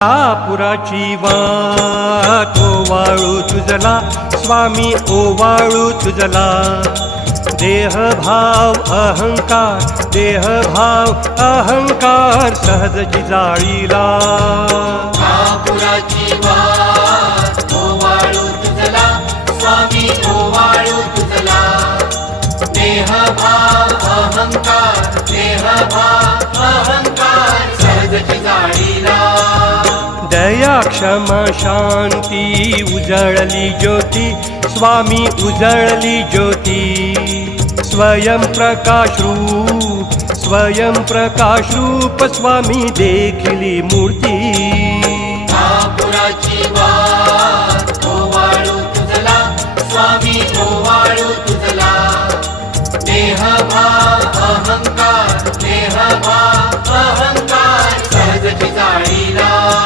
पुराची वाट ओवाळू तुझला स्वामी ओवाळू तुझला देहभाव अहंकार सहजची जाळीला पुराची वाट ओवाळू तुझला स्वामी ओवाळू तुझला देहभाव अहंकार सहजची जाळीला दया क्षमा शांती उजळली ज्योती स्वामी उजळली ज्योती स्वयं प्रकाश रूप स्वामी देखिली मूर्ती